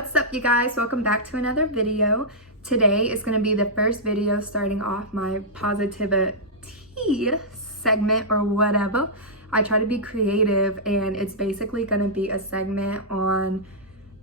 What's up, you guys? Welcome back to another video. Today is going to be the first video starting off my POSITIVI-TEA segment or whatever. I try to be creative, and it's basically going to be a segment on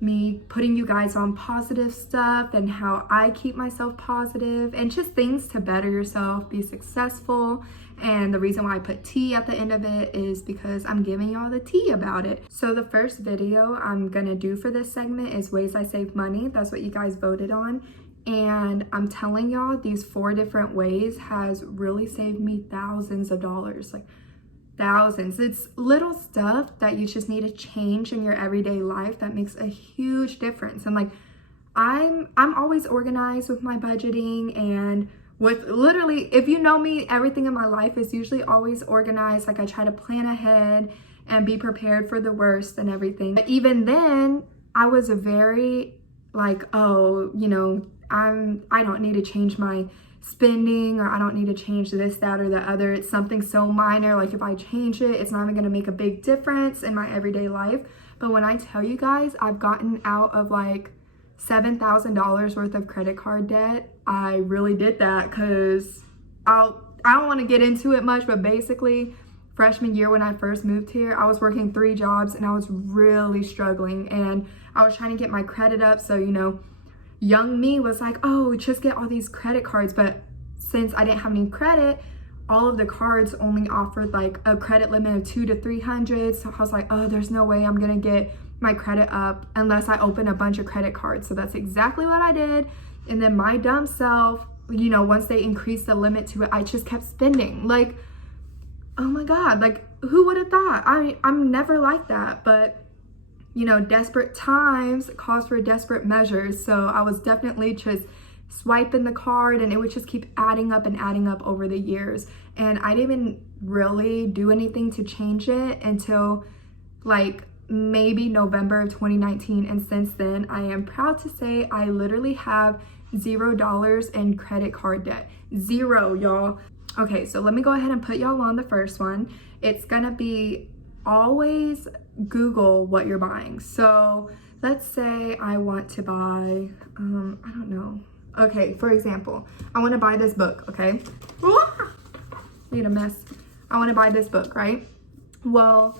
me putting you guys on positive stuff and how I keep myself positive and just things to better yourself, be successful. And the reason why I put tea at the end of it is because I'm giving y'all the tea about it. So the first video I'm gonna do for this segment is ways I save money. That's what you guys voted on. And I'm telling y'all, these 4 different ways has really saved me thousands of dollars, like thousands. It's little stuff that you just need to change in your everyday life that makes a huge difference. And like, I'm always organized with my budgeting, and with literally, if you know me, everything in my life is usually always organized. Like, I try to plan ahead and be prepared for the worst and everything. But even then, I was very like, oh, you know, I don't need to change my spending, or I don't need to change this, that, or the other. It's something so minor. Like, if I change it, it's not even gonna make a big difference in my everyday life. But when I tell you guys, I've gotten out of like $7,000 worth of credit card debt. I really did that because I don't want to get into it much, but basically freshman year when I first moved here, I was working 3 jobs and I was really struggling, and I was trying to get my credit up. So, you know, young me was like, oh, just get all these credit cards. But since I didn't have any credit, all of the cards only offered like a credit limit of 200 to 300. So I was like, oh, there's no way I'm gonna get my credit up unless I open a bunch of credit cards. So that's exactly what I did. And then my dumb self, you know, once they increased the limit to it, I just kept spending. Like, oh my God, like, who would have thought? I'm never like that. But, you know, desperate times calls for desperate measures. So I was definitely just swiping the card, and it would just keep adding up and adding up over the years. And I didn't even really do anything to change it until like maybe November of 2019. And since then, I am proud to say I literally have $0 in credit card debt. 0, y'all. Okay, so let me go ahead and put y'all on the first one. It's gonna be always Google what you're buying. So let's say I want to buy, I don't know. Okay, for example, I want to buy this book, okay? Made a mess. I want to buy this book, right? Well,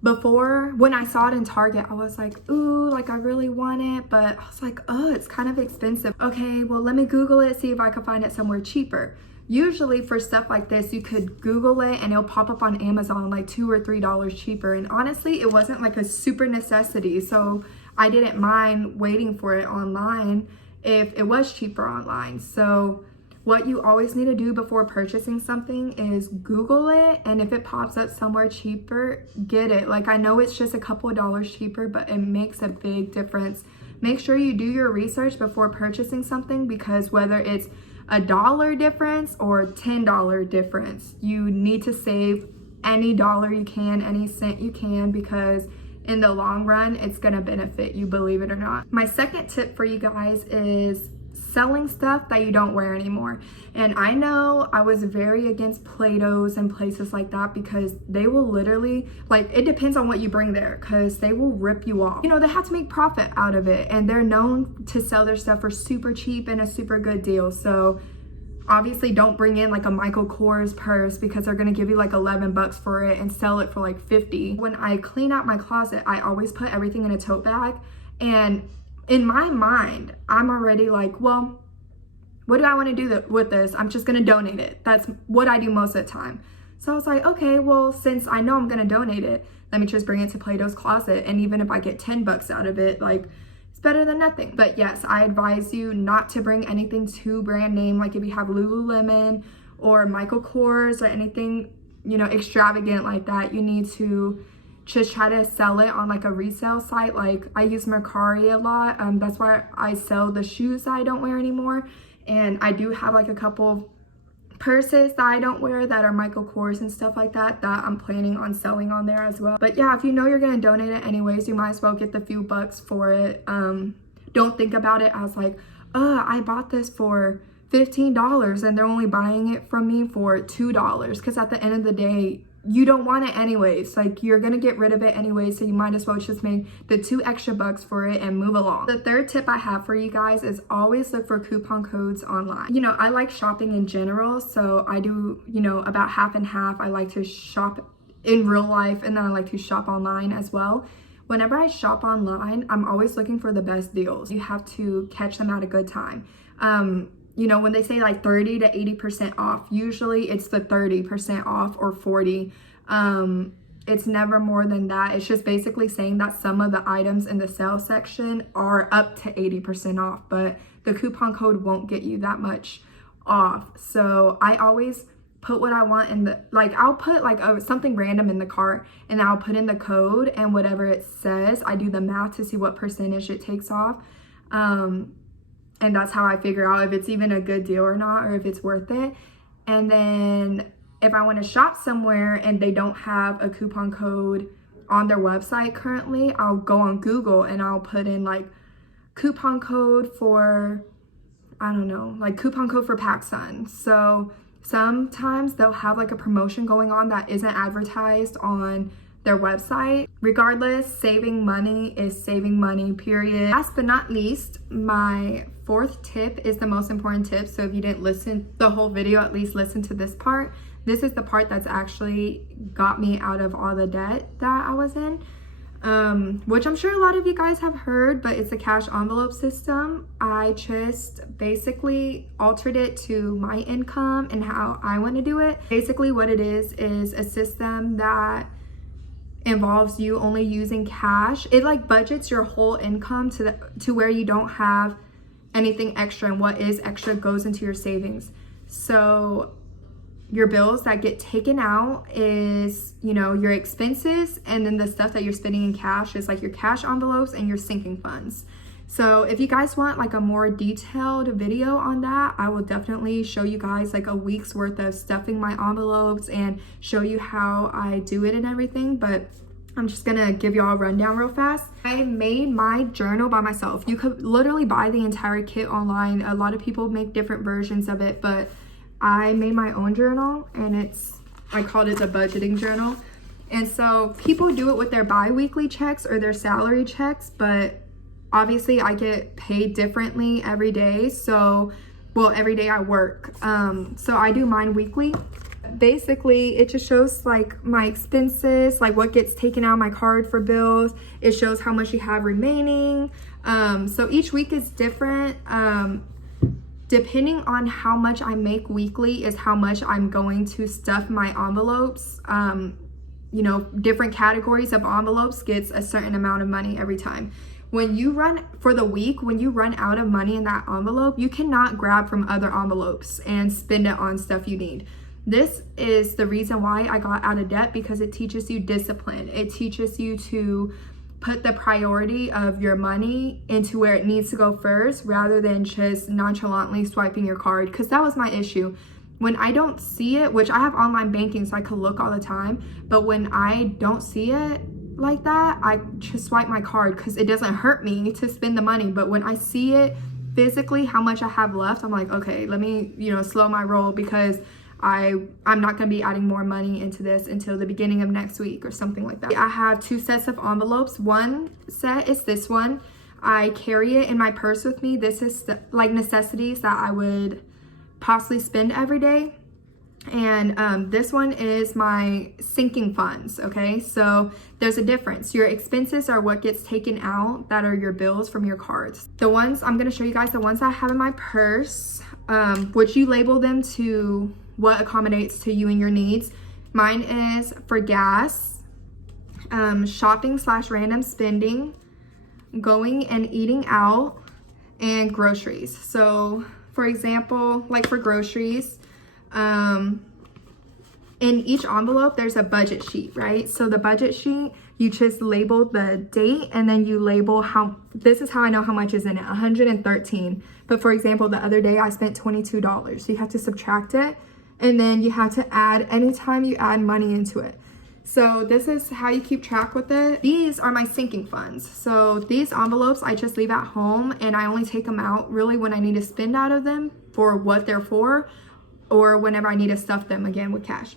before, when I saw it in Target, I was like, ooh, like I really want it, but I was like, oh, it's kind of expensive. Okay, well, let me Google it, see if I can find it somewhere cheaper. Usually for stuff like this, you could Google it and it'll pop up on Amazon like $2 or $3 cheaper. And honestly, it wasn't like a super necessity, so I didn't mind waiting for it online if it was cheaper online. So what you always need to do before purchasing something is Google it, and if it pops up somewhere cheaper, get it. Like, I know it's just a couple of dollars cheaper, but it makes a big difference. Make sure you do your research before purchasing something, because whether it's $1 difference or $10 difference, you need to save any dollar you can, any cent you can, because in the long run, it's gonna benefit you, believe it or not. My second tip for you guys is selling stuff that you don't wear anymore. And I know I was very against Play-Dohs and places like that, because they will literally, like, it depends on what you bring there, because they will rip you off. You know, they have to make profit out of it, and they're known to sell their stuff for super cheap and a super good deal. So obviously don't bring in like a Michael Kors purse, because they're gonna give you like 11 bucks for it and sell it for like 50. When I clean out my closet, I always put everything in a tote bag, and in my mind, I'm already like, well, what do I want to do with this? I'm just going to donate it. That's what I do most of the time. So I was like, okay, well, since I know I'm going to donate it, let me just bring it to Play-Doh's closet. And even if I get 10 bucks out of it, like, it's better than nothing. But yes, I advise you not to bring anything too brand name. Like, if you have Lululemon or Michael Kors or anything, you know, extravagant like that, you need to just try to sell it on like a resale site. Like, I use Mercari a lot. That's why I sell the shoes that I don't wear anymore. And I do have like a couple purses that I don't wear that are Michael Kors and stuff like that I'm planning on selling on there as well. But yeah, if you know you're gonna donate it anyways, you might as well get the few bucks for it. Don't think about it as like, I bought this for $15 and they're only buying it from me for $2, because at the end of the day, you don't want it anyways. Like, you're gonna get rid of it anyway, so you might as well just make the 2 extra bucks for it and move along. The third tip I have for you guys is always look for coupon codes online. You know, I like shopping in general, so I do, you know, about half and half. I like to shop in real life, and then I like to shop online as well. Whenever I shop online, I'm always looking for the best deals. You have to catch them at a good time. You know, when they say like 30 to 80% off, usually it's the 30% off or 40. It's never more than that. It's just basically saying that some of the items in the sale section are up to 80% off, but the coupon code won't get you that much off. So I always put what I want in the, like, I'll put like something random in the cart, and I'll put in the code, and whatever it says, I do the math to see what percentage it takes off. And that's how I figure out if it's even a good deal or not, or if it's worth it. And then if I want to shop somewhere and they don't have a coupon code on their website currently, I'll go on Google and I'll put in like coupon code for, I don't know, like coupon code for PacSun. So sometimes they'll have like a promotion going on that isn't advertised on their website. Regardless, saving money is saving money, period. Last but not least, my 4th tip is the most important tip. So if you didn't listen the whole video, at least listen to this part. This is the part that's actually got me out of all the debt that I was in, which I'm sure a lot of you guys have heard, but it's a cash envelope system. I just basically altered it to my income and how I want to do it. Basically what it is a system that involves you only using cash. It like budgets your whole income to where you don't have anything extra, and what is extra goes into your savings. So your bills that get taken out is, you know, your expenses, and then the stuff that you're spending in cash is like your cash envelopes and your sinking funds. So if you guys want like a more detailed video on that, I will definitely show you guys like a week's worth of stuffing my envelopes and show you how I do it and everything. But I'm just gonna give y'all a rundown real fast. I made my journal by myself. You could literally buy the entire kit online. A lot of people make different versions of it, but I made my own journal, and I called it the budgeting journal. And so people do it with their bi-weekly checks or their salary checks, but obviously I get paid differently every day. So, well, every day I work. So I do mine weekly. Basically, it just shows like my expenses, like what gets taken out of my card for bills. It shows how much you have remaining. So each week is different. Depending on how much I make weekly is how much I'm going to stuff my envelopes. You know, different categories of envelopes gets a certain amount of money every time. When you run for the week, when you run out of money in that envelope, you cannot grab from other envelopes and spend it on stuff you need. This is the reason why I got out of debt, because it teaches you discipline. It teaches you to put the priority of your money into where it needs to go first, rather than just nonchalantly swiping your card. Because that was my issue. When I don't see it, which I have online banking so I could look all the time, but when I don't see it like that, I just swipe my card because it doesn't hurt me to spend the money. But when I see it physically, how much I have left, I'm like, okay, let me, you know, slow my roll, because I'm not going to be adding more money into this until the beginning of next week or something like that. I have 2 sets of envelopes. One set is this one. I carry it in my purse with me. This is like necessities that I would possibly spend every day. And this one is my sinking funds, okay? So there's a difference. Your expenses are what gets taken out, that are your bills from your cards. The ones, I'm going to show you guys the ones I have in my purse, which you label them to what accommodates to you and your needs. Mine is for gas, shopping/random spending, going and eating out, and groceries. So for example, like for groceries, in each envelope there's a budget sheet, right? So the budget sheet, you just label the date, and then you label this is how I know how much is in it, 113. But for example, the other day I spent $22. So you have to subtract it, and then you have to add anytime you add money into it. So this is how you keep track with it. These are my sinking funds. So these envelopes I just leave at home, and I only take them out really when I need to spend out of them for what they're for, or whenever I need to stuff them again with cash.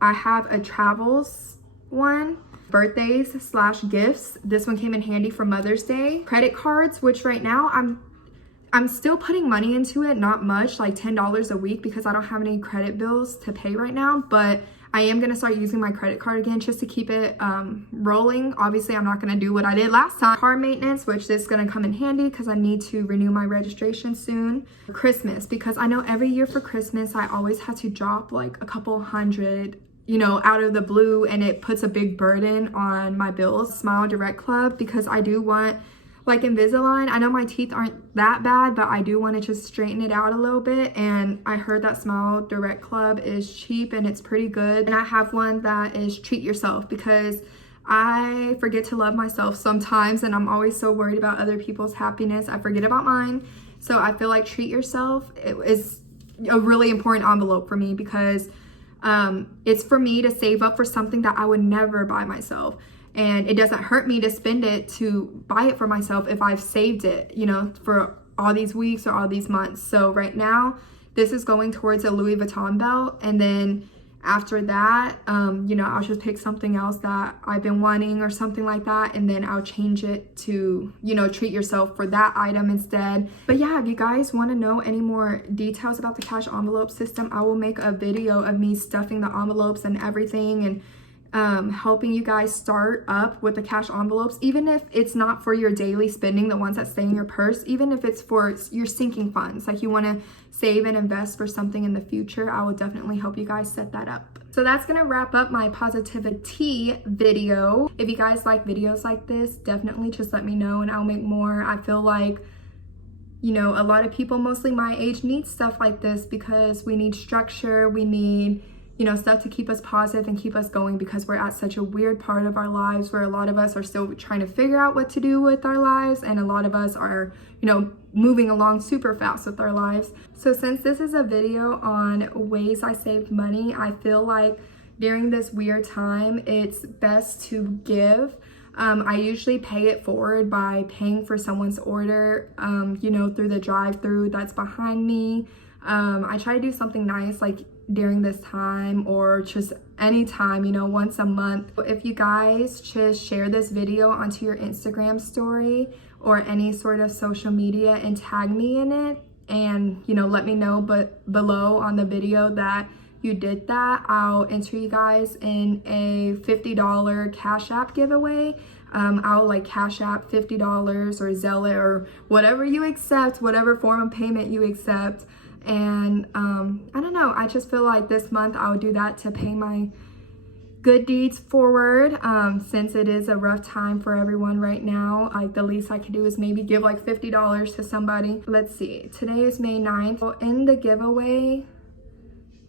I have a travels one, birthdays slash gifts. This one came in handy for Mother's Day. Credit cards, which right now I'm still putting money into it, not much, like $10 a week, because I don't have any credit bills to pay right now, but I am gonna start using my credit card again just to keep it rolling. Obviously, I'm not gonna do what I did last time. Car maintenance, which is gonna come in handy because I need to renew my registration soon. Christmas, because I know every year for Christmas, I always have to drop like a couple hundred, you know, out of the blue, and it puts a big burden on my bills. Smile Direct Club, because I do want, like Invisalign, I know my teeth aren't that bad, but I do want to just straighten it out a little bit, and I heard that Smile Direct Club is cheap and it's pretty good. And I have one that is Treat Yourself, because I forget to love myself sometimes, and I'm always so worried about other people's happiness. I forget about mine. So I feel like Treat Yourself is a really important envelope for me, because it's for me to save up for something that I would never buy myself. And it doesn't hurt me to spend it to buy it for myself if I've saved it, you know, for all these weeks or all these months. So right now, this is going towards a Louis Vuitton belt. And then after that, you know, I'll just pick something else that I've been wanting or something like that. And then I'll change it to, you know, Treat Yourself for that item instead. But yeah, if you guys want to know any more details about the cash envelope system, I will make a video of me stuffing the envelopes and everything, and helping you guys start up with the cash envelopes, even if it's not for your daily spending, the ones that stay in your purse, even if it's for your sinking funds, like you want to save and invest for something in the future. I will definitely help you guys set that up. So that's gonna wrap up my Positivity video. If you guys like videos like this, definitely just let me know and I'll make more. I feel like, you know, a lot of people, mostly my age, need stuff like this, because we need structure, we need, you know, stuff to keep us positive and keep us going, because we're at such a weird part of our lives where a lot of us are still trying to figure out what to do with our lives, and a lot of us are, you know, moving along super fast with our lives. So since this is a video on ways I saved money, I feel like during this weird time, it's best to give. I usually pay it forward by paying for someone's order, you know, through the drive-through that's behind me. I try to do something nice, like during this time, or just anytime, you know, once a month. If you guys just share this video onto your Instagram story or any sort of social media and tag me in it, and, you know, let me know below on the video that you did that, I'll enter you guys in a $50 Cash App giveaway. I'll like Cash App $50 or Zelle or whatever you accept, whatever form of payment you accept. And I don't know, I just feel like this month I'll do that to pay my good deeds forward, since it is a rough time for everyone right now. Like, the least I could do is maybe give like $50 to somebody. Let's see, today is May 9th. We'll end the giveaway,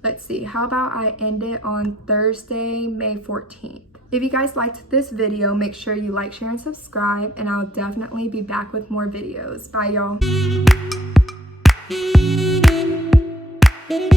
let's see, how about I end it on Thursday, May 14th. If you guys liked this video, make sure you like, share, and subscribe, and I'll definitely be back with more videos. Bye, y'all.